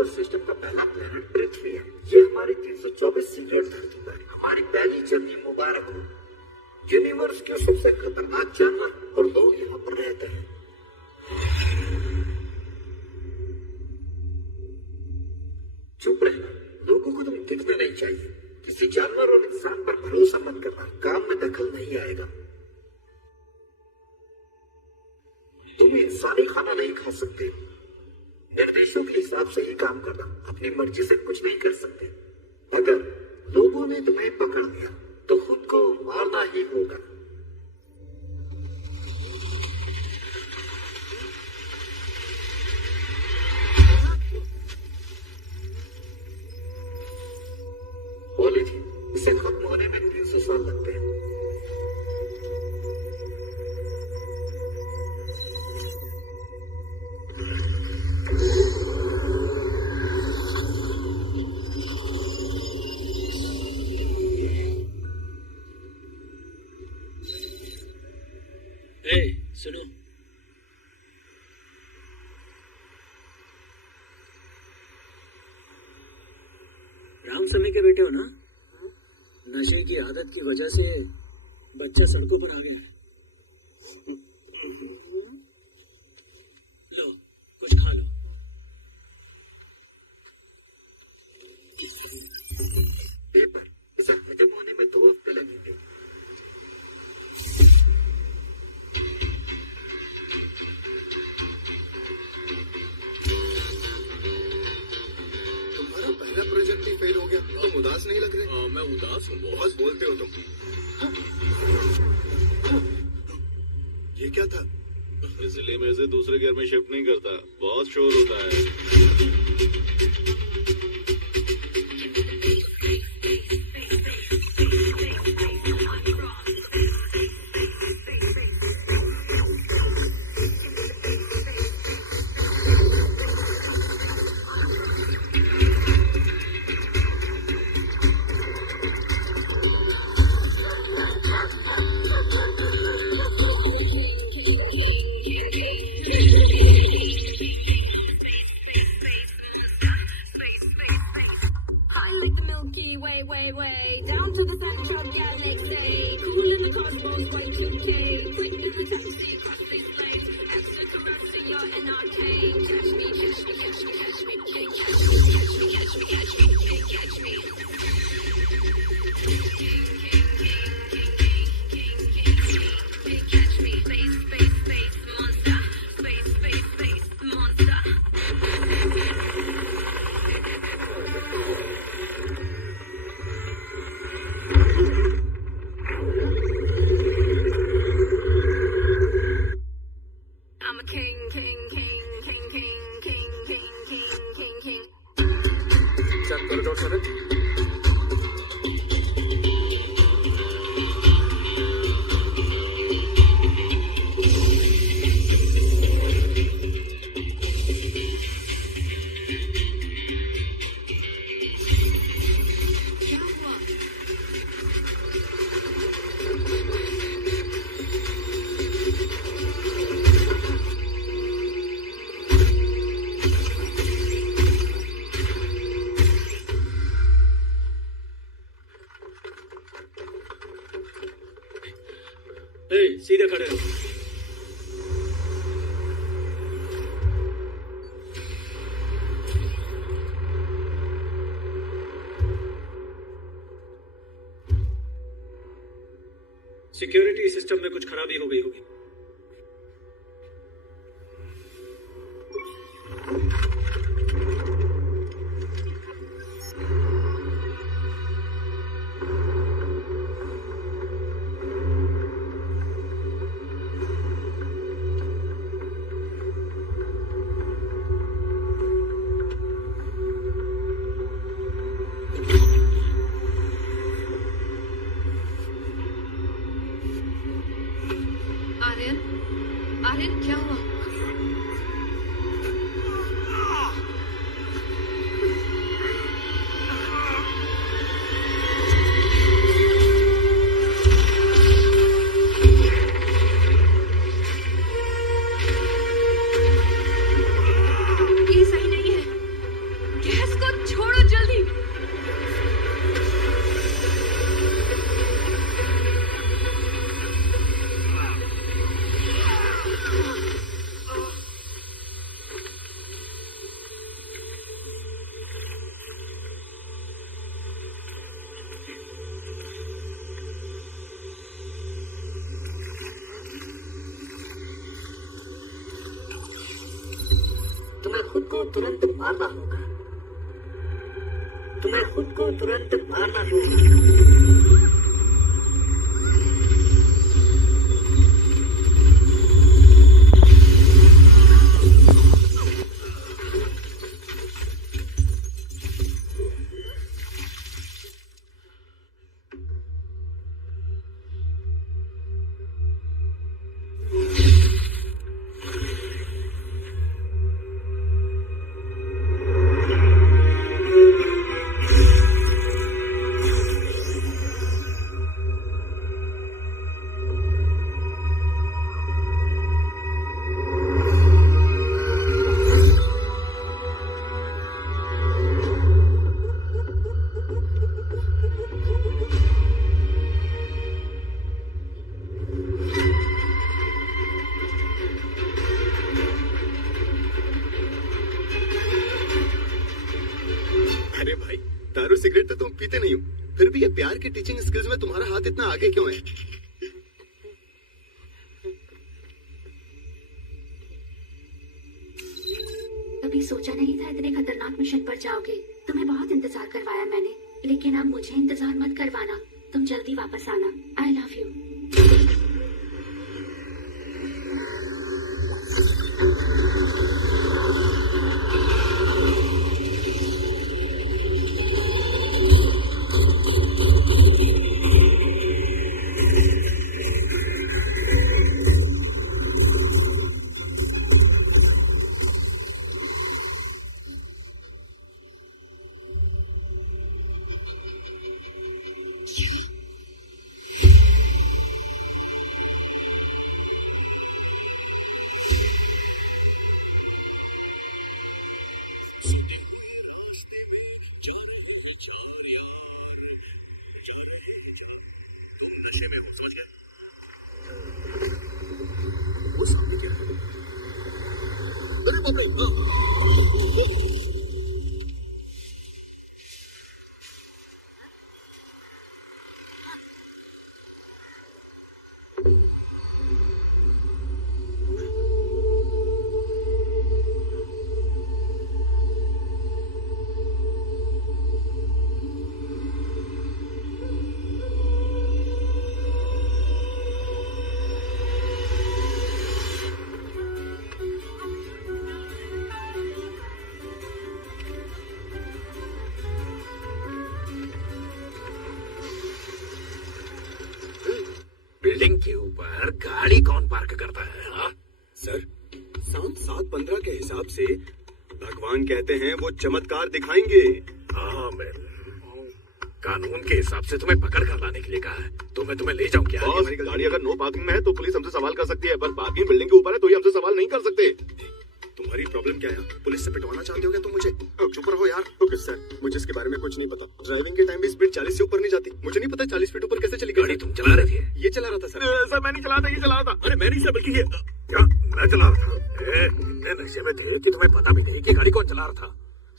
Solar system का पहला planet पृथ्वी है। ये हमारी 324 सीरियड धरती पर हमारी पहली जर्नी मुबारक हो। यूनिवर्स के सबसे खतरनाक जानवर और लोग यहाँ पर रहते हैं। चुप रहना, लोगों को तुम दिखना नहीं चाहिए। किसी जानवर और इंसान पर भरोसा मत करना, काम में दखल नहीं आएगा। तुम इंसानी खाना नहीं खा सकते, निर्देशों के हिसाब से ही काम करना, अपनी मर्जी से कुछ नहीं कर सकते। अगर लोगों ने तुम्हें पकड़ लिया तो खुद को मारना ही होगा। पॉलीथीन, इसे खत्म होने में 300 साल लगते हैं। सुनो, राम समय के बेटे हो ना? नशे की आदत की वजह से बच्चा सड़कों पर आ गया है। लो, कुछ खा लो। पेपर, इसे हजम होने में 2 हफ्ते लगेंगे। प्रोजेक्ट ही फेल हो गया। तुम उदास नहीं लग रहे? मैं उदास हूँ। बहुत बोलते हो तुम। ये क्या था? इसलिए मैं इसे दूसरे घर में शिफ्ट नहीं करता, बहुत शोर होता है। way down to the center of galaxy, cool in the cosmos, Y2K, quick in the taxi, cross space lanes, extraterrestrial and arcane. Catch me, catch me, catch me, catch me, can't catch me, catch me, catch me, catch me, can't catch me. Can't catch me, space, space, space, monster, space, space, space, monster. I'm a king, king, king, king, king, king, king, king, king, king. चल corridor से रख। सीधे खड़े रहो। Security system में कुछ खराबी हो गई होगी। आ को तुरंत मारना होगा। तुम्हें खुद को तुरंत मारना होगा। अरे भाई, दारू सिगरेट तो तुम पीते नहीं हो, फिर भी ये प्यार की टीचिंग स्किल्स में तुम्हारा हाथ इतना आगे क्यों है? कभी सोचा नहीं था इतने खतरनाक मिशन पर जाओगे। तुम्हें बहुत इंतजार करवाया मैंने, लेकिन अब मुझे इंतजार मत करवाना। तुम जल्दी वापस आना। I love you. वो सामने क्या है? अरे बाप रे! बिल्डिंग के ऊपर गाड़ी कौन पार्क करता है? हाँ? सर, शाम 7:15 के हिसाब से भगवान कहते हैं वो चमत्कार दिखाएंगे। हाँ, मैं कानून के हिसाब से तुम्हें पकड़ कर लाने के लिए कहा है, तो मैं तुम्हें ले जाऊं क्या? बॉस, गाड़ी अगर नो पार्किंग में है तो पुलिस हमसे सवाल कर सकती है, पर पार्किंग बिल्डिंग के ऊपर है तो ये हमसे सवाल नहीं कर सकते। तुम्हारी प्रॉब्लम क्या है? पुलिस से पिटवाना चाहते हो क्या तुम मुझे? चुप रहो यार। ओके सर, मुझे इसके बारे में कुछ नहीं पता। ड्राइविंग के टाइम भी स्पीड 40 से ऊपर नहीं जाती। मुझे नहीं पता 40 फीट ऊपर कैसे चली गाड़ी तुम चला रहे थे? ये चला रहा था सर। सर मैं नहीं चला था, ये चला रहा था। अरे मैं नहीं सर, बल्कि ये क्या मैं चला रहा था? इतने नशे में थे कि तुम्हें पता भी नहीं कि गाड़ी कौन चला रहा था।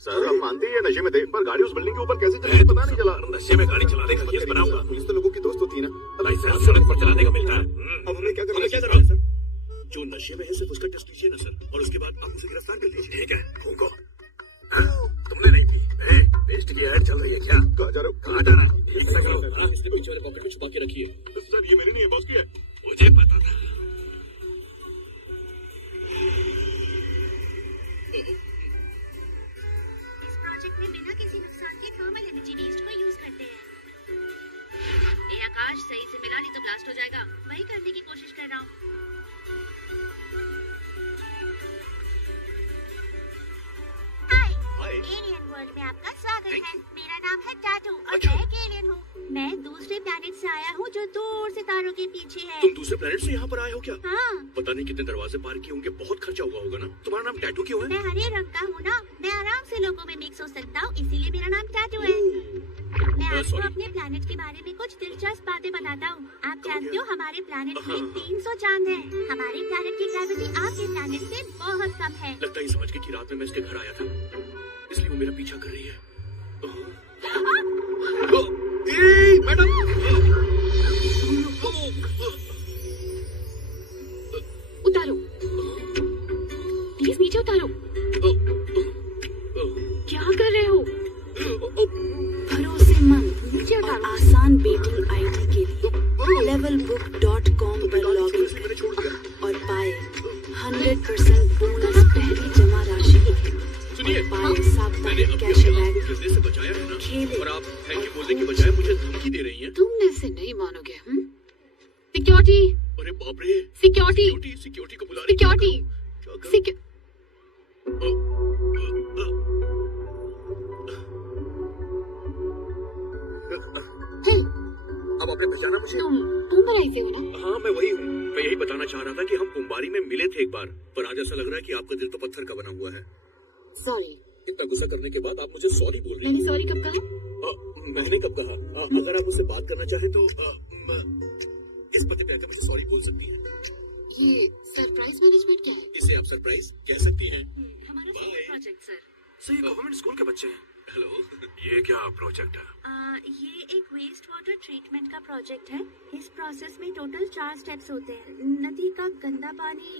सर हम मानते हैं ये नशे में थे, पर गाड़ी उस बिल्डिंग के ऊपर कैसे चली पता नहीं चला। नशे में गाड़ी चलाने का केस बनाऊंगा। पुलिस तो लोगों की दोस्त होती है ना। लाइसेंस सड़क पर चलाने का मिलता है। अब हमें क्या करना है सर? जो नशे में है सिर्फ उसका टेस्ट लीजिए ना सर, और उसके बाद आप उसे गिरफ्तार कर लीजिए। ठीक है, फूको। तुमने नहीं पी? पेस्ट की ऐड चल रही है क्या? कहाँ जा रहे हो? कहाँ जा रहा है? एक सेकंड, आप इसने पीछे वाले पॉकेट में छुपा के रखी है। सर ये मेरी नहीं है, बॉस की है। मुझे पता था। इस प्रोजेक्ट में बिना किसी नुकसान के थर्मल एनर्जी वेस्ट को यूज करते हैं। ये आकाश सही से मिला नहीं तो ब्लास्ट हो जाएगा। वही करने की कोशिश कर रहा हूँ। एलियन वर्ल्ड में आपका स्वागत है। मेरा नाम है टाटू और मैं एक एलियन हूँ। मैं दूसरे प्लेनेट से आया हूँ जो दूर सितारों के पीछे है। तुम दूसरे प्लेनेट से यहाँ पर आए हो क्या? हाँ। पता नहीं कितने दरवाजे पार किए होंगे, बहुत खर्चा हुआ होगा ना। तुम्हारा नाम टैटू क्यों है? मैं हरे रंग का हूँ ना, मैं आराम से लोगों में मिक्स हो सकता हूँ, इसीलिए मेरा नाम टैटू है। मैं आपको अपने प्लेनेट के बारे में कुछ दिलचस्प बातें बताता हूँ। आप जानते हो हमारे प्लेनेट में 300 चांद हैं। हमारे प्लेनेट की ग्रेविटी आपके प्लेनेट से बहुत कम है। लगता है समझ के कि रात में मैं इसके घर आया था, इसलिए वो मेरा पीछा कर रही है। मैडम, उतारो, प्लीज नीचे उतारो। मैंने सावधान अभी कैश आपको बैग गिरने से बचाया है ना, खेले और आप थैंक यू बोलने के बजाय मुझे धमकी दे रही हैं। तुम ऐसे नहीं मानोगे। सिक्योरिटी अरे बाप रे, सिक्योरिटी सिक्योरिटी को बुला रही सिक्योरिटी क्या करूं? सिक्योरिटी अब आपने पहचाना मुझे? तुम भराई से हो ना? हाँ मैं वही हूँ। मैं यही बताना चाह रहा था कि हम कुंबारी में मिले थे एक बार, पर आज ऐसा लग रहा है कि आपका दिल तो पत्थर का बना हुआ है। सॉरी। इतना गुस्सा करने के बाद आप मुझे सॉरी बोल रही मैंने सॉरी कब कहा? हैं। मैंने कब कहा? अगर आप मुझसे बात करना चाहें तो इस पते पे आकर मुझे सॉरी बोल सकती हैं। ये सरप्राइज मैनेजमेंट क्या है? इसे आप सरप्राइज कह सकती हैं। हमारा Bye. Project sir. सर ये गवर्नमेंट स्कूल के बच्चे हैं। हेलो, ये क्या प्रोजेक्ट है? ये एक वेस्ट वाटर ट्रीटमेंट का प्रोजेक्ट है। इस प्रोसेस में टोटल 4 स्टेप्स होते हैं। नदी का गंदा पानी,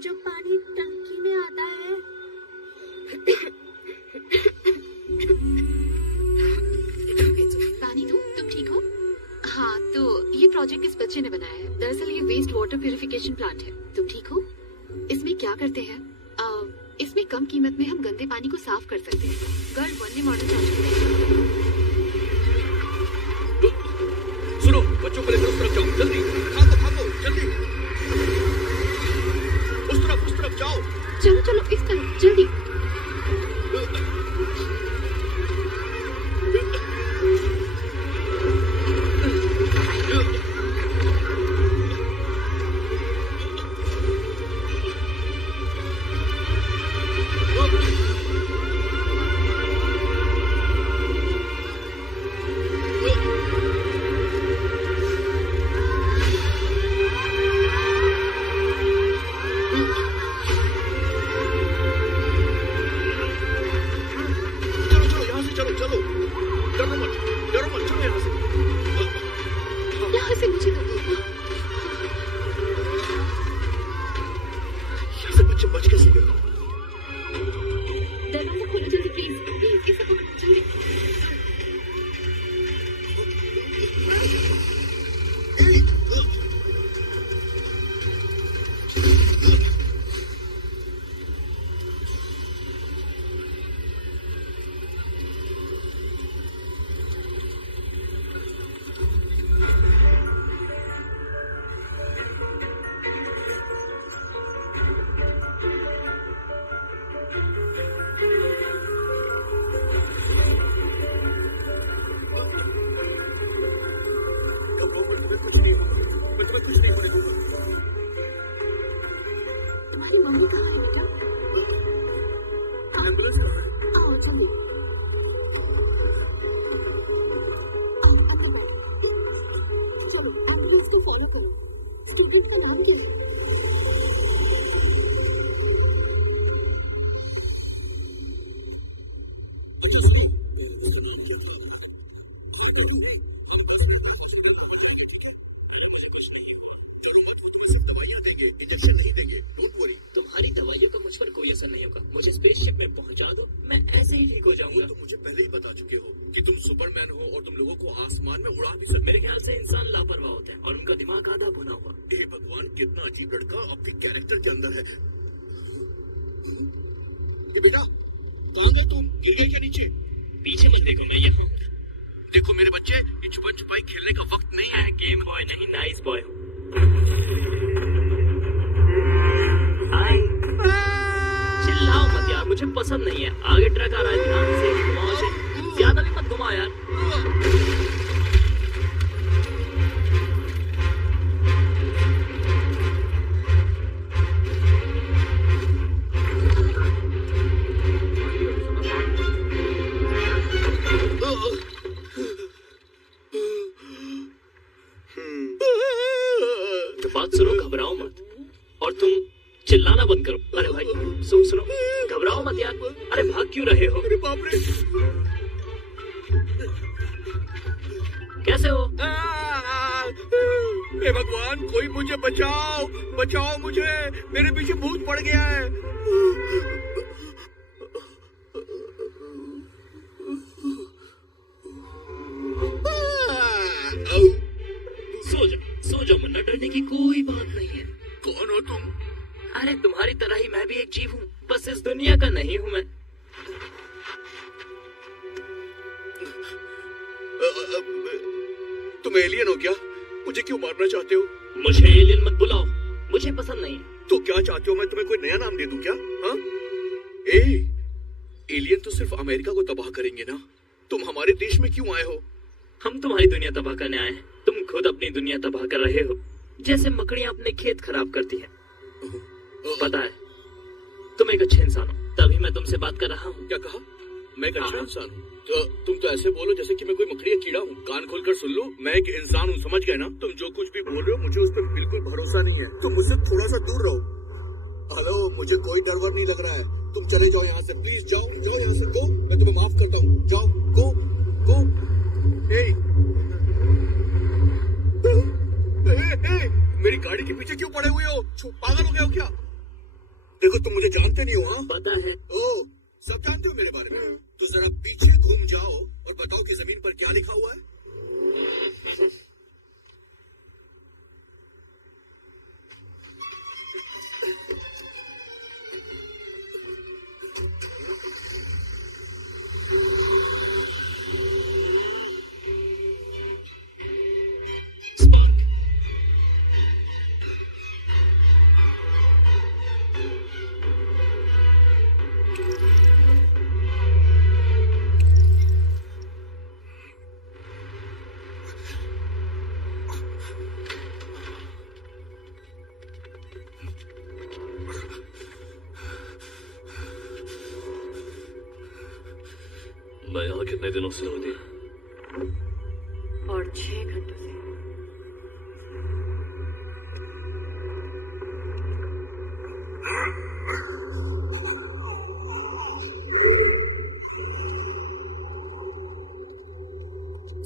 जो पानी टंकी में आता है, पानी दो, तुम ठीक हो? हाँ, तो ये प्रोजेक्ट इस बच्चे ने बनाया है। दरअसल ये वेस्ट वाटर प्यूरिफिकेशन प्लांट है। तुम ठीक हो? इसमें क्या करते हैं? इसमें कम कीमत में हम गंदे पानी को साफ कर सकते हैं। गर्ल 1 ने मॉडल चार्ज किया। सुनो, बच्चों को लेकर उस तरफ जाओ, जल्दी भागो जल्दी, उस तरफ जाओ। चलो चलो इस तरफ जल्दी। सो जाओ मुन्ना, डरने की कोई बात नहीं है। कौन हो तुम? अरे तुम्हारी तरह ही मैं भी एक जीव हूँ, बस इस दुनिया का नहीं हूँ मैं। तुम एलियन हो क्या? मुझे क्यों मारना चाहते हो? मुझे एलियन मत बुलाओ, मुझे पसंद नहीं है। तो क्या चाहते हो, मैं तुम्हें कोई नया नाम दे दूं क्या? हाँ? एलियन तो सिर्फ अमेरिका को तबाह करेंगे ना, तुम हमारे देश में क्यों आए हो? हम तुम्हारी दुनिया तबाह करने आए हैं। तुम खुद अपनी दुनिया तबाह कर रहे हो, जैसे मकड़ियां अपने खेत खराब करती है। पता है तुम एक अच्छे इंसान हो, तभी मैं तुमसे बात कर रहा हूँ। क्या कहा? मैं एक अच्छा इंसान हूँ? तो तुम तो ऐसे बोलो जैसे कि मैं कोई मकड़ी या कीड़ा हूँ। कान खोलकर सुन लो, मैं एक इंसान हूँ, समझ गए ना? तुम जो कुछ भी बोल रहे हो मुझे उस पर बिल्कुल भरोसा नहीं है, तो मुझसे थोड़ा सा दूर रहो। हेलो, मुझे कोई डर वर नहीं लग रहा है। तुम चले जाओ यहाँ से, प्लीज जाओ, जाओ यहाँ से, गो। मैं तुम्हें माफ करता हूँ, जाओ, गो, गो। मेरी गाड़ी के पीछे क्यों पड़े हुए हो? पागल हो गए हो क्या? देखो तुम मुझे जानते नहीं हो। हाँ, पता है। ओ, सब जानते हो मेरे बारे में? तो जरा पीछे घूम जाओ और बताओ कि जमीन पर क्या लिखा हुआ है। मैं यहाँ कितने दिनों से हूँ? और 6 घंटों से।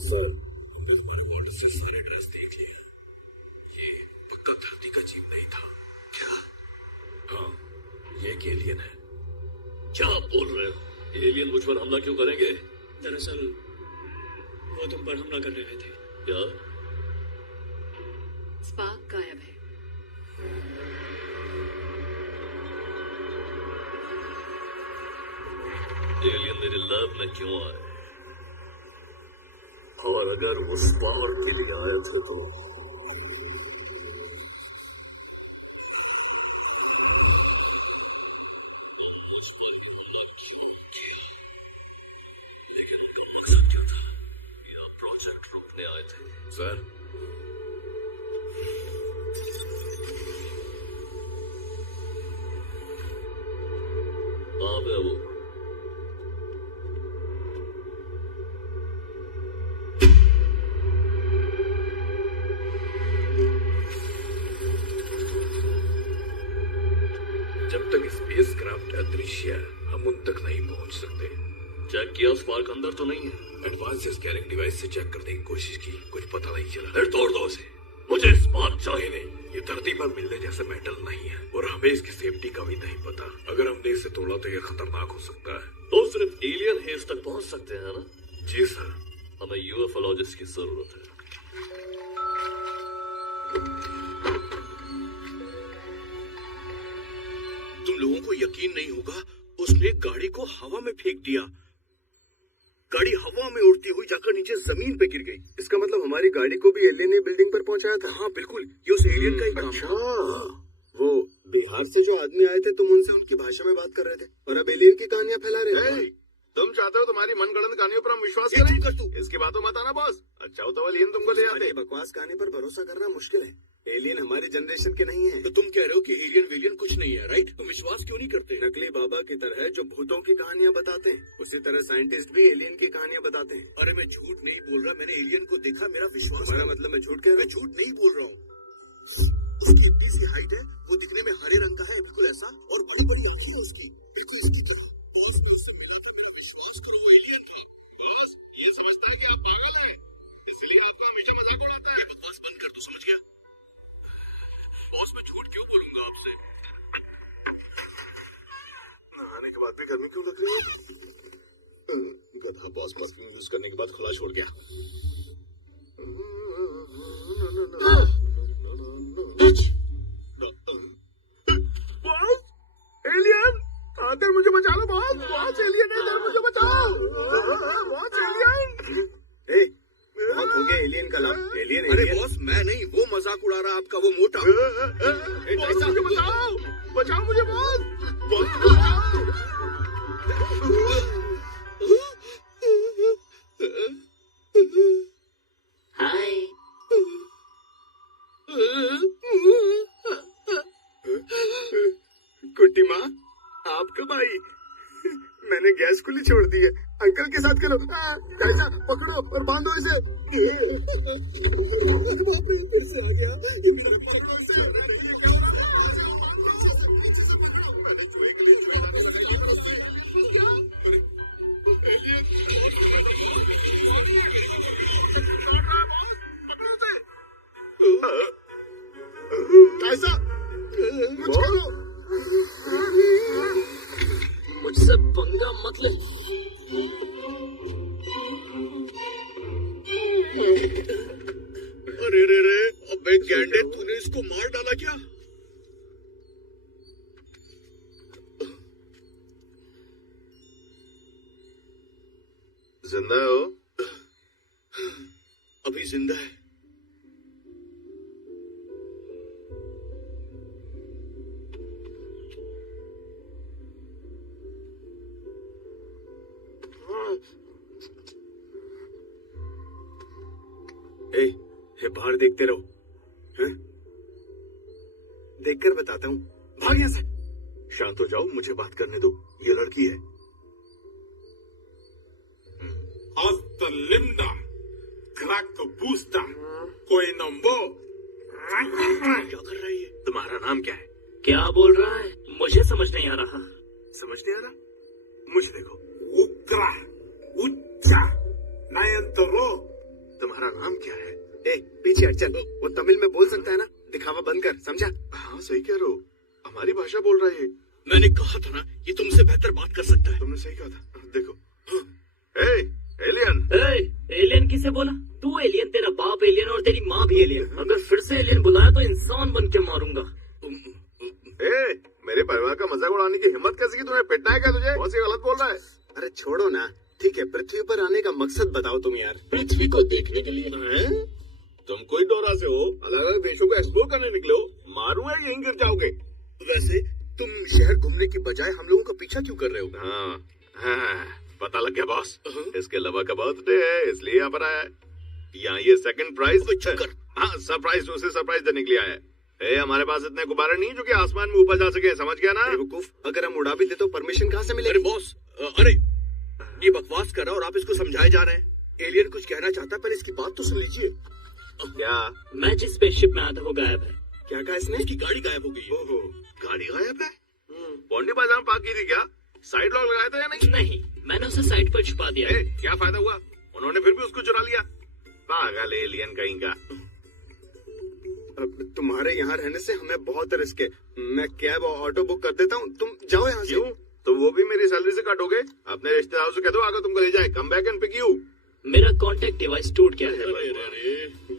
सर, हमने तुम्हारे वार्डन से सारे एड्रेस देख लिए। ये पक्का धरती का जीव नहीं था क्या? हाँ, ये एक एलियन है। क्या आप बोल रहे हो? एलियन मुझ पर हमला क्यों करेंगे? दरअसल वो तुम पर हमला करने आए थे। क्या? स्पार्क गायब है। एलियन मेरे लैब में क्यों आए? और अगर वो स्पार्क के लिए आए थे तो लेकिन उनका मकसद क्या था? या प्रोजेक्ट रोकने आए थे? सर, आप है वो? जब तक स्पेसक्राफ्ट अदृश्य है, हम उन तक नहीं पहुंच सकते। चेक किया स्पार्क अंदर तो नहीं है? एडवांस स्कैनिंग डिवाइस से चेक करने की कोशिश की, कुछ पता नहीं चला। फिर तोड़ दो उसे, मुझे स्पार्क चाहिए नहीं। ये धरती पर मिलने जैसे मेटल नहीं है और हमें इसकी सेफ्टी का भी नहीं पता। अगर हमने इसे तोड़ा तो ये खतरनाक हो सकता है। तो सिर्फ एलियन हेज तक पहुंच सकते हैं ना? जी सर। हमें यूएफओलॉजिस्ट की जरूरत है। तुम लोगों को यकीन नहीं होगा, उसने गाड़ी को हवा में फेंक दिया। गाड़ी हवा में उड़ती हुई जाकर नीचे जमीन पे गिर गई। इसका मतलब हमारी गाड़ी को भी एलियन ने बिल्डिंग पर पहुंचाया था। हाँ बिल्कुल, ये उस एलियन का ही काम था। वो बिहार से जो आदमी आए थे, तुम उनसे उनकी भाषा में बात कर रहे थे और अब एलियन की कहानियां फैला रहे थे। तुम चाहते हो तुम्हारी मनगढ़ंत कहानियों पर हम विश्वास करें? इसकी बातों मत आना बॉस। अच्छा होता है एलियन तुमको ले आते। बकवास कहानी पर भरोसा करना मुश्किल है। एलियन हमारी जनरेशन के नहीं है। तो तुम कह रहे हो कि एलियन वेलियन कुछ नहीं है, राइट? तुम विश्वास क्यों नहीं करते? नकली बाबा की तरह जो भूतों की कहानियां बताते हैं, उसी तरह साइंटिस्ट भी एलियन की कहानियां बताते हैं। अरे मैं झूठ नहीं बोल रहा, मैंने एलियन को देखा, मेरा विश्वास। तुम्हारा मतलब मैं झूठ कह रहा हूं? मैं झूठ नहीं बोल रहा हूँ। उसकी इतनी सी हाइट है, वो दिखने में हरे रंग का है, बिल्कुल ऐसा, और बड़ी बड़ी आंखें हैं उसकी। देखो उसकी उससे मिला था, मेरा विश्वास करो, वो एलियन था। बॉस ये समझता है कि आप पागल हैं, इसलिए आपको हमेशा मजाक उड़ाता है। बकवास बंद कर दो, समझ गया? बॉस मैं झूठ क्यों बोलूंगा आपसे? नहाने के बाद भी गर्मी क्यों लग रही है? गधा बॉस परफ्यूम यूज करने के बाद खुला छोड़ गया। बॉस एलियन, आकर मुझे बचा लो बॉस। बॉस एलियन है, इधर मुझे बचाओ। Boss alien. बहुत हो गया एलियन का नाम। आ रहा आपका वो मोटा। मुझे बचाओ, बचाओ मुझे बॉस, बचाओ। हाय। कुट्टी माँ, आप कब आई? मैंने गैस खुली छोड़ दी है। अंकल के साथ करो। ऐसा पकड़ो और बांधो इसे। बाप रे, फिर से आ गया। ये मेरे परिवार से कैसा? मुझे मुझसे पंगा मत ले। अरे रे रे, अबे गैंडे, तूने इसको मार डाला क्या? जिंदा हो? अभी जिंदा है। ए, बाहर देखते रहो। हैं? देखकर बताता हूँ। भाग यहाँ से। शांत हो जाओ, मुझे बात करने दो। ये लड़की है। Hasta linda, crack booster, कोई नंबो। क्या कर रही है? तुम्हारा नाम क्या है? क्या बोल रहा है? मुझे समझ नहीं आ रहा। समझ नहीं आ रहा? मुझे देखो। Ukra, उच्चा, नयंतरो। तुम्हारा नाम क्या है? ए, पीछे हट चल। वो तमिल में बोल सकता है ना? दिखावा बंद कर, समझा? हाँ, सही कह रहे हो। हमारी भाषा बोल रहा है ये। मैंने कहा था ना, ये तुमसे बेहतर बात कर सकता है। तुमने सही कहा था। देखो। एलियन। एलियन किसे बोला? तू एलियन, तेरा बाप एलियन और तेरी माँ भी एलियन। अगर फिर से एलियन बुलाया तो इंसान बन के मारूंगा। मेरे परिवार का मजाक उड़ाने की हिम्मत कैसे की तूने? पिटना है क्या तुझे? बहुत सी गलत बोल रहा है। अरे छोड़ो ना। ठीक है, पृथ्वी पर आने का मकसद बताओ तुम यार। पृथ्वी को देखने के लिए। तुम कोई डोरा से हो? अलग अलग देशों को एक्सप्लोर करने निकले हो? मारूंगा, यहीं गिर जाओगे। वैसे तुम शहर घूमने की बजाय हम लोगों का पीछा क्यों कर रहे हो? हाँ, पता लग गया बॉस। इसके लवा का बर्थडे है, इसलिए यहाँ पर आया है। यहाँ ये सेकंड प्राइज। हाँ, सरप्राइज उसे सरप्राइज देने के लिए आया है। हमारे पास इतने गुब्बारे नहीं जो कि आसमान में ऊपर जा सके, समझ गया ना? बेवकूफ, अगर हम उड़ा भी दे तो परमिशन कहाँ से मिलेगी? अरे बॉस, अरे ये बकवास कर रहा और आप इसको समझाए जा रहे हैं। एलियन कुछ कहना चाहता है, पहले इसकी बात तो सुन लीजिए। क्या? मैं जिस स्पेसशिप में आया था वो गायब है। क्या कहा इसने? इसकी गाड़ी गायब हो गई है। ओहो, गाड़ी गायब है? पौंडी बाजार में पार्क की थी क्या? साइड लॉक लगाया था या नहीं? नहीं, मैंने उसे साइड पर छुपा दिया। क्या फायदा हुआ? उन्होंने फिर भी उसको चुरा लिया। पागल एलियन कहीं का। तुम्हारे यहाँ रहने से हमें बहुत रिस्क है। मैं कैब और ऑटो बुक कर देता हूँ, तुम जाओ यहाँ से। क्यों? तो वो भी मेरी सैलरी से काटोगे? अपने रिश्तेदारों से कह दो आगे तुमको ले जाए। Come back and pick you. मेरा कांटेक्ट डिवाइस टूट गया है।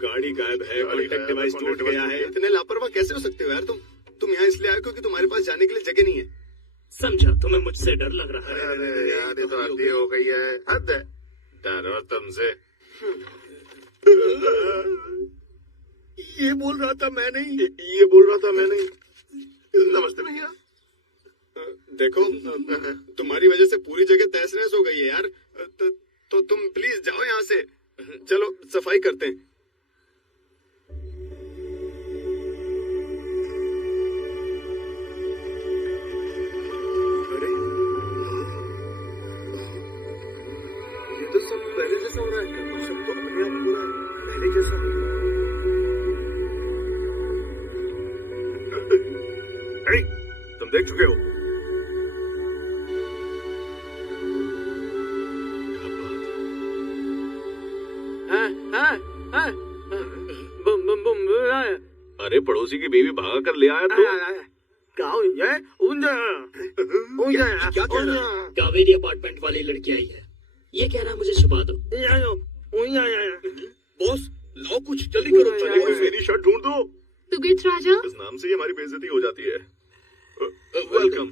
गाड़ी गायब है, कांटेक्ट डिवाइस टूट गया है। इतने लापरवाह कैसे हो सकते हो यार तुम यहाँ इसलिए आए क्योंकि तुम्हारे पास जाने के लिए जगह नहीं है। समझा, तुम्हें मुझसे डर लग रहा है। अरे यार, ये तो हद हो गई है। हद है। डर और तुमसे। ये बोल रहा था मैं नहीं। ये बोल रहा था मैं नहीं। नमस्ते भैया। देखो, तुम्हारी वजह से पूरी जगह तहस नहस हो गई है यार। तो तुम प्लीज जाओ यहाँ से। चलो सफाई करते हैं। अरे ये तो सब पहले जैसा हो रहा है। सब तो अपने आप हो रहा है पहले जैसा। तुम देख चुके हो? अरे पड़ोसी की बीवी भागा कर ले आया तो? क्या कह रहा है? कावेरी अपार्टमेंट वाली लड़की आई है। ये कह रहा है मुझे छुपा दो। बॉस, लाओ कुछ जल्दी करो। चलो मेरी शर्ट ढूंढ दो। सुगीत राजा, इस नाम से ही हमारी बेइज्जती हो जाती है। वेलकम।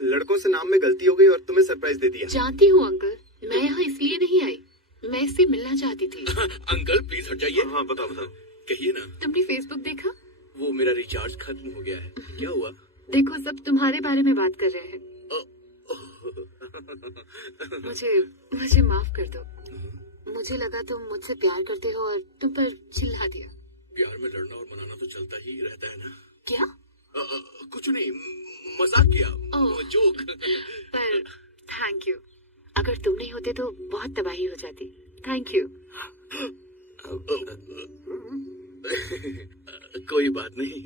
लड़कों से नाम में गलती हो गई और तुम्हें सरप्राइज दे दिया। जानती हूँ अंकल, मैं यहाँ इसलिए नहीं आई, मैं इससे मिलना चाहती थी। अंकल प्लीज हट जाइए। हाँ बताओ। कहिए ना। तुमने फेसबुक देखा? वो मेरा रिचार्ज खत्म हो गया है। क्या हुआ? देखो सब तुम्हारे बारे में बात कर रहे हैं। मुझे माफ कर दो। मुझे लगा तुम मुझसे प्यार करते हो और तुम पर चिल्ला दिया। प्यार में लड़ना और मनाना तो चलता ही रहता है ना। क्या? कुछ नहीं, मजाक किया, जोक। पर थैंक यू। अगर तुम नहीं होते तो बहुत तबाही हो जाती। Thank you. कोई बात नहीं,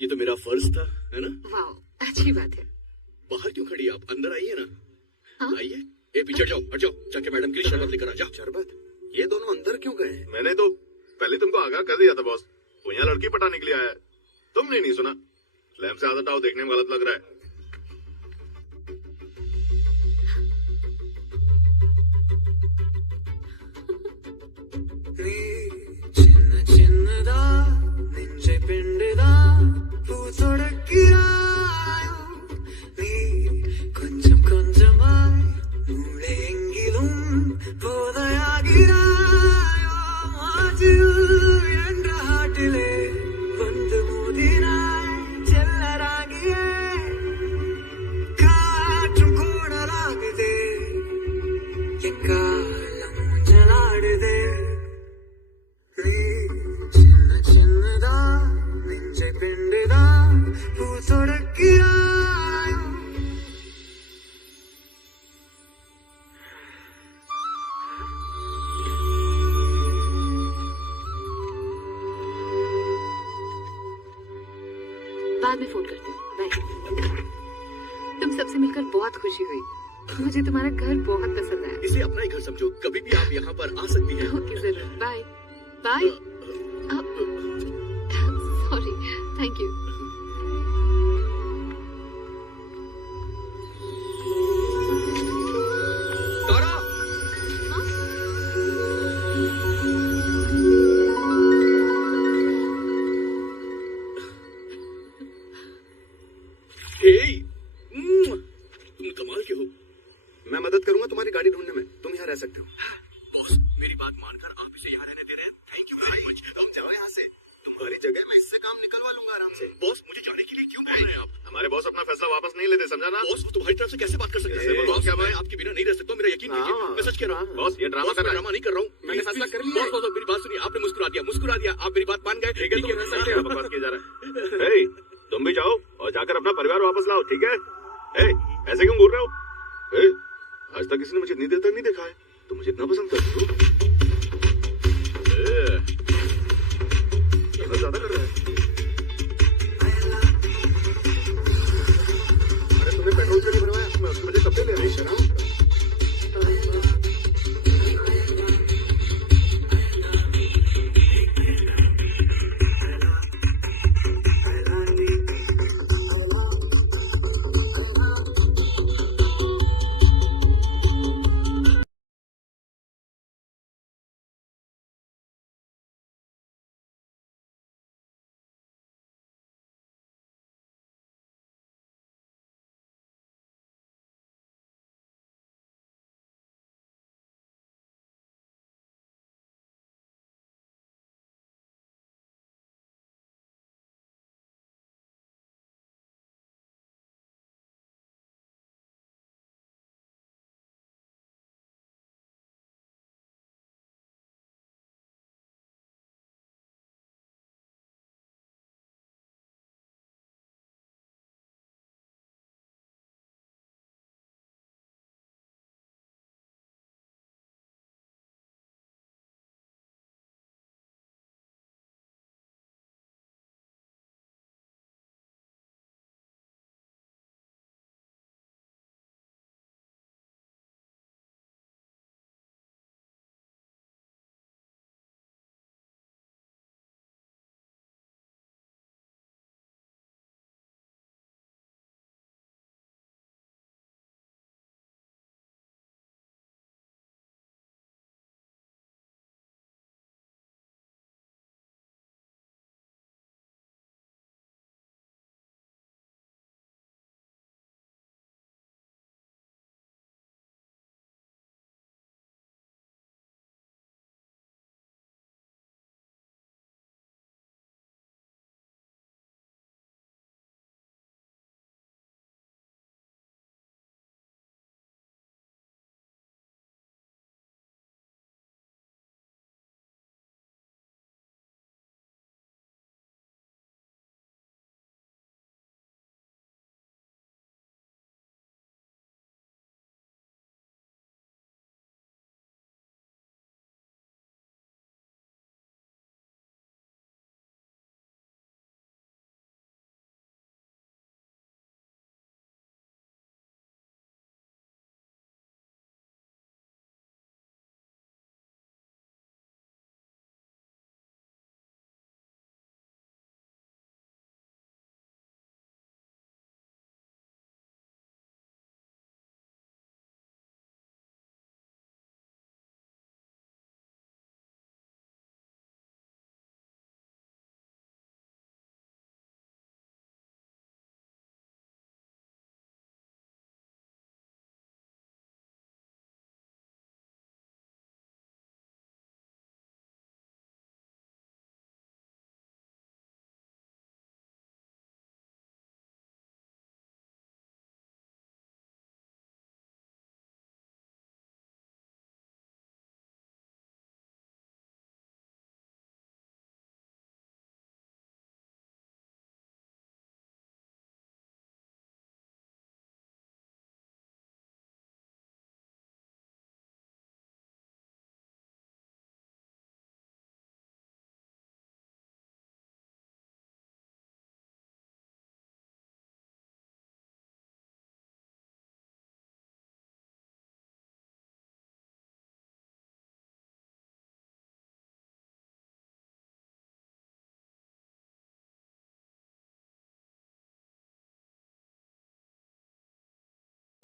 ये तो मेरा फर्ज था, है ना? वाह, अच्छी बात है। बाहर क्यों खड़ी आप? अंदर आइए ना। हाँ? आइए। ए पीछे जाओ, हट जाओ। जाके मैडम के लिए शरबत लेकर आ जाओ। शरबत? ये दोनों अंदर क्यों गए? मैंने तो पहले तुमको आगाह कर दिया था बॉस। वो यहाँ लड़की पटाने के लिए आया है। तुमने नहीं सुना। लैम्प से आदत आओ, देखने में गलत लग रहा है। చిన్న చిన్నదా నెంజె పిండిదా പൂത്തൊടക്കിറായോ നീ കൊഞ്ചം കൊഞ്ചമായി മൂളെങ്കിലും പോതയാകിറായോ മാജിൽ എന്റെ ഹാട്ടിലെ വന്ന് മോദിനായി ചെല്ലറാകിയേ കാറ്റും കൂടലാകുതേ എക്കാലം ജലാടുതേ చిన్న చిన్నదా నెంజె పిండిదా పూతొడకిరాయో बाद में फोन करती हूँ। बाय। तुम सबसे मिलकर बहुत खुशी हुई। मुझे तुम्हारा घर बहुत पसंद आया। इसे अपना ही घर समझो। कभी भी आप यहाँ पर आ सकती हैं। ओके जरूर। Bye bye. Sorry. Thank you. Tara! Hey! तुम कमाल के हो। मैं मदद करूंगा तुम्हारी गाड़ी ढूंढने में। तुम यहाँ रह सकते हो। बॉस, मेरी बात मानकर आप इसे यहाँ रहने दे रहे हैं। Thank you very much. तुम जाओ यहाँ से। तुम्हारी जगह मैं इससे काम निकलवा लूंगा आराम से। बॉस, मुझे जाने के लिए क्यों बोल रहे हैं आप? हमारे बॉस अपना फैसला वापस नहीं लेते, समझा ना? बॉस, तुम्हारी तरफ से कैसे बात कर सकते कैसे हैं? बोलो? बॉस, क्या मैं बात? आपके बिना नहीं रह सकता। मेरा यकीन कीजिए। हाँ। मैं सच कह रहा हूँ। बॉस, ये ड्रामा बॉस, कर मैं रहा है। ड्रामा नहीं कर रहा हूँ। मैंने फैसला कर लिया है। बॉस, मेरी बात सुनिए। आपने मुस्कुरा दिया। आप मेरी बात मान गए। ठीक है, क्या बकवास किया जा रहा है? हे, तुम भी जाओ और जाकर अपना परिवार वापस लाओ, ठीक है? हे, ऐसे क्यों बोल रहे हो? हे, आज तक किसी ने मुझे इतनी देर तक नहीं देखा है। तुम मुझे इतना पसंद करती हो? ज्यादा कर रहा है। अरे तुमने पेट्रोल क्यों नहीं भरवाया? मैं उसके बजे कपड़े ले रही शराब।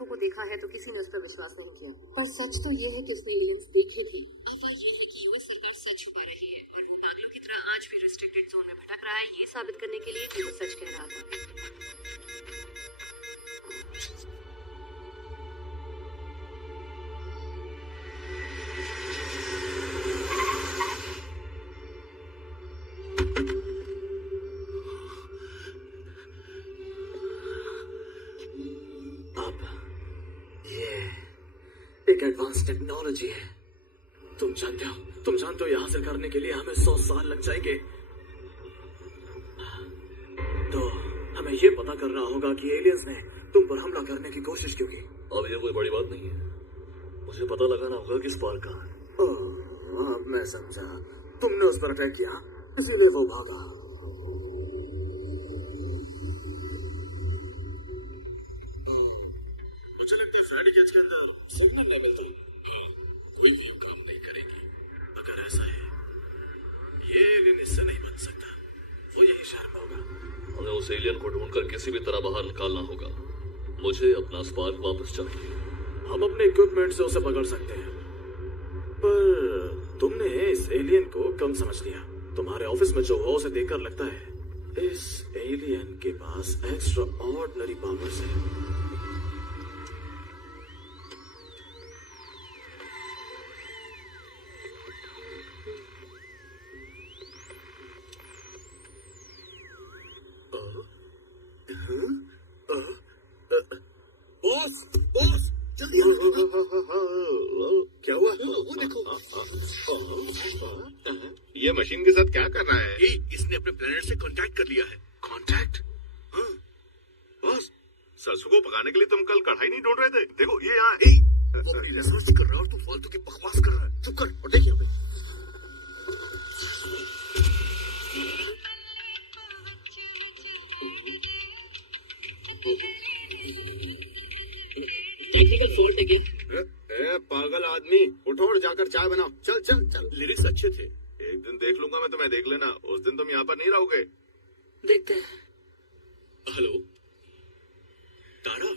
को देखा है तो किसी ने उस पर विश्वास नहीं किया। पर सच तो ये है कि उसने एलियंस देखे थे। अफवाह ये है कि यूएस सरकार सच छुपा रही है और वो पागलों की तरह आज भी रिस्ट्रिक्टेड जोन में भटक रहा है, ये साबित करने के लिए कि वो सच कह रहा था। एक एडवांस टेक्नोलॉजी है। तुम जानते हो ये हासिल करने के लिए हमें 100 साल लग जाएंगे। तो हमें ये पता करना होगा कि एलियंस ने तुम पर हमला करने की कोशिश क्यों की। अब ये कोई बड़ी बात नहीं है, मुझे पता लगाना होगा किस पार का। अब मैं समझा, तुमने उस पर अटैक किया इसीलिए वो भागा। मुझे लगता है फ्राइडे केज के अंदर सिग्नल नहीं मिलता। कोई भी काम नहीं करेगी। अगर ऐसा है, ये एलियन इससे नहीं बच सकता। वो यही शहर में होगा। हमें उस एलियन को ढूंढकर किसी भी तरह बाहर निकालना होगा। मुझे अपना स्पार्क वापस चाहिए। हम अपने इक्विपमेंट से उसे पकड़ सकते हैं, पर तुमने इस एलियन को कम समझ लिया। तुम्हारे ऑफिस में जो हुआ उसे देखकर लगता है इस एलियन के पास एक्स्ट्रा ऑर्डिनरी पावर्स है। बॉस, बॉस, जल्दी क्या हुआ? वो देखो। ये मशीन के साथ क्या कर रहा है? इसने अपने प्लेनेट से कांटेक्ट कर लिया है। कांटेक्ट? हाँ। बॉस, सरसों को पकाने के लिए तुम कल कढ़ाई नहीं ढूंढ रहे थे? देखो ये यहाँ। वो अपनी रिसर्च कर रहा है और तू फालतू की बकवास कर रहा है। चुप कर और देखिए हमें। टेक्निकल फॉल्ट है कि? पागल आदमी, उठो और जाकर चाय बनाओ। चल चल चल। लिरिक्स अच्छे थे। एक दिन देख लूंगा मैं तुम्हें, देख लेना। उस दिन तुम यहाँ पर नहीं रहोगे। देखते हैं। हेलो तारा,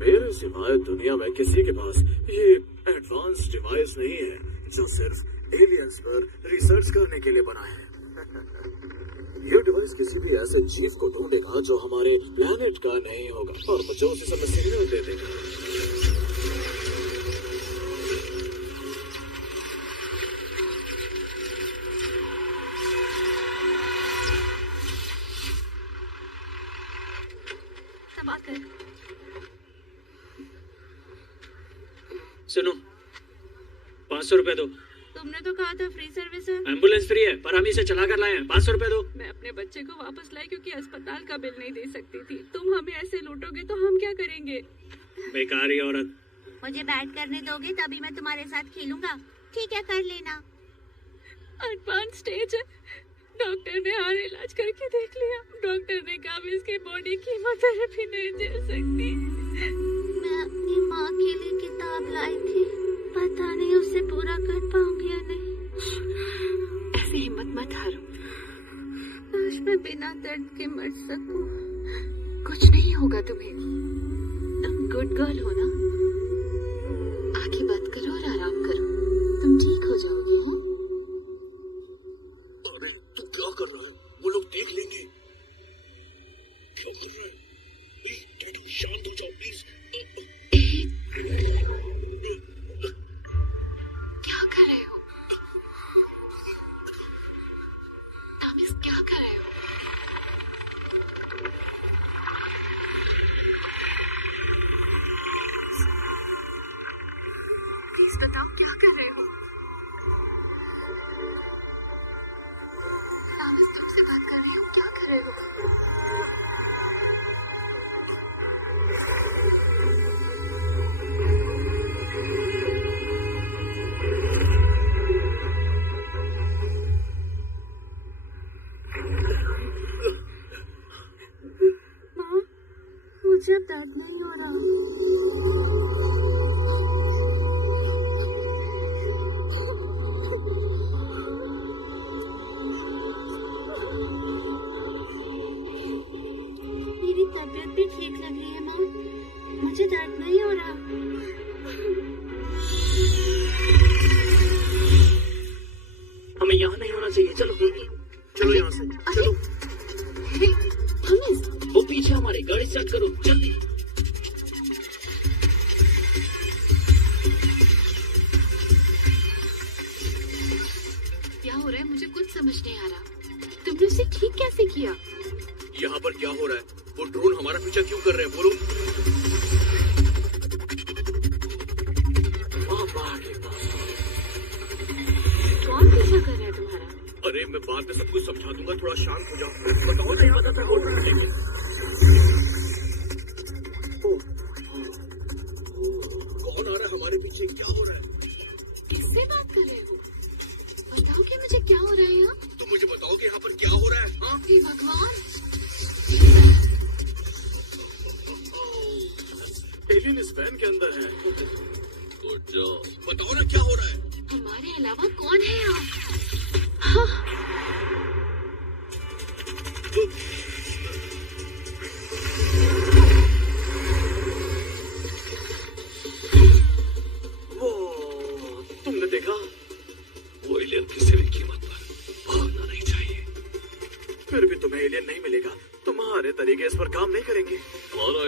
मेरे सिवाय दुनिया में किसी के पास ये एडवांस डिवाइस नहीं है जो सिर्फ एलियंस पर रिसर्च करने के लिए बना है। ये डिवाइस किसी भी ऐसे जीव को ढूंढेगा जो हमारे प्लेनेट का नहीं होगा और मुझे उसी समय सिग्नल दे देगा। सुनो, 500 रुपए दो। तुमने तो कहा था फ्री सर्विस है। एम्बुलेंस फ्री है, पर हम इसे चला कर लाए हैं। 500 रुपए दो। मैं अपने बच्चे को वापस लाई क्योंकि अस्पताल का बिल नहीं दे सकती थी। तुम हमें ऐसे लूटोगे तो हम क्या करेंगे? बेकारी औरत। मुझे बैट करने दोगे तभी मैं तुम्हारे साथ खेलूंगा। ठीक है, कर लेना। एडवांस स्टेज है। डॉक्टर ने हर इलाज करके देख लिया। डॉक्टर ने कहा इसकी बॉडी कीमोथेरेपी नहीं झेल सकती। मैं अपनी माँ के लिए किताब लाई थी, पता नहीं उसे पूरा कर पाऊंगी या नहीं। ऐसे हिम्मत मत हारो। काश मैं बिना दर्द के मर सकूं। कुछ नहीं होगा तुम्हें, तुम गुड गर्ल हो ना। आंखें बंद करो और आराम करो, तुम ठीक हो जाओगी। हैं? अरे तू क्या कर रहा है? वो लोग देख लेंगे। क्या कर रहा है? प्लीज शांत हो जाओ प्लीज। क्या कर रहे हो? तामिस, क्या कर रहे हो? प्लीज बताओ क्या कर रहे हो? तामिस, तुमसे बात कर रही हूँ, क्या कर रहे हो? मुझे अब दर्द नहीं हो रहा। मुझे दर्द नहीं हो रहा। हमें यहाँ नहीं होना चाहिए। चलो चलो यहाँ से चलो। वो पीछे हमारे, गाड़ी स्टार्ट करो जल्दी। क्या हो रहा है मुझे कुछ समझ नहीं आ रहा। तुमने उसे ठीक कैसे किया? यहाँ पर क्या हो रहा है? वो ड्रोन हमारा पीछा क्यों कर रहे हैं? बोलो। कौन पीछा कर रहा है तुम्हारा? अरे मैं बाद में सब कुछ समझा दूंगा, थोड़ा शांत हो जाओ। बताओ ना यहाँ तक हो रहा है। कौन आ रहा है हमारे पीछे? क्या हो रहा है? किससे बात कर रहे हो? बताओ कि मुझे क्या हो रहा है यहाँ? तुम मुझे बताओ कि यहाँ पर क्या हो रहा है? हाँ? हे भगवान! एलियन इस वैन के अंदर है। Good job. बताओ ना क्या हो रहा है? हमारे अलावा कौन है यहाँ? हाँ। वो तुमने देखा? वो एलियन किसी भी कीमत पर भागना नहीं चाहिए। फिर भी तुम्हें एलियन नहीं मिलेगा। तुम्हारे तरीके इस पर काम नहीं करेंगे। हमारा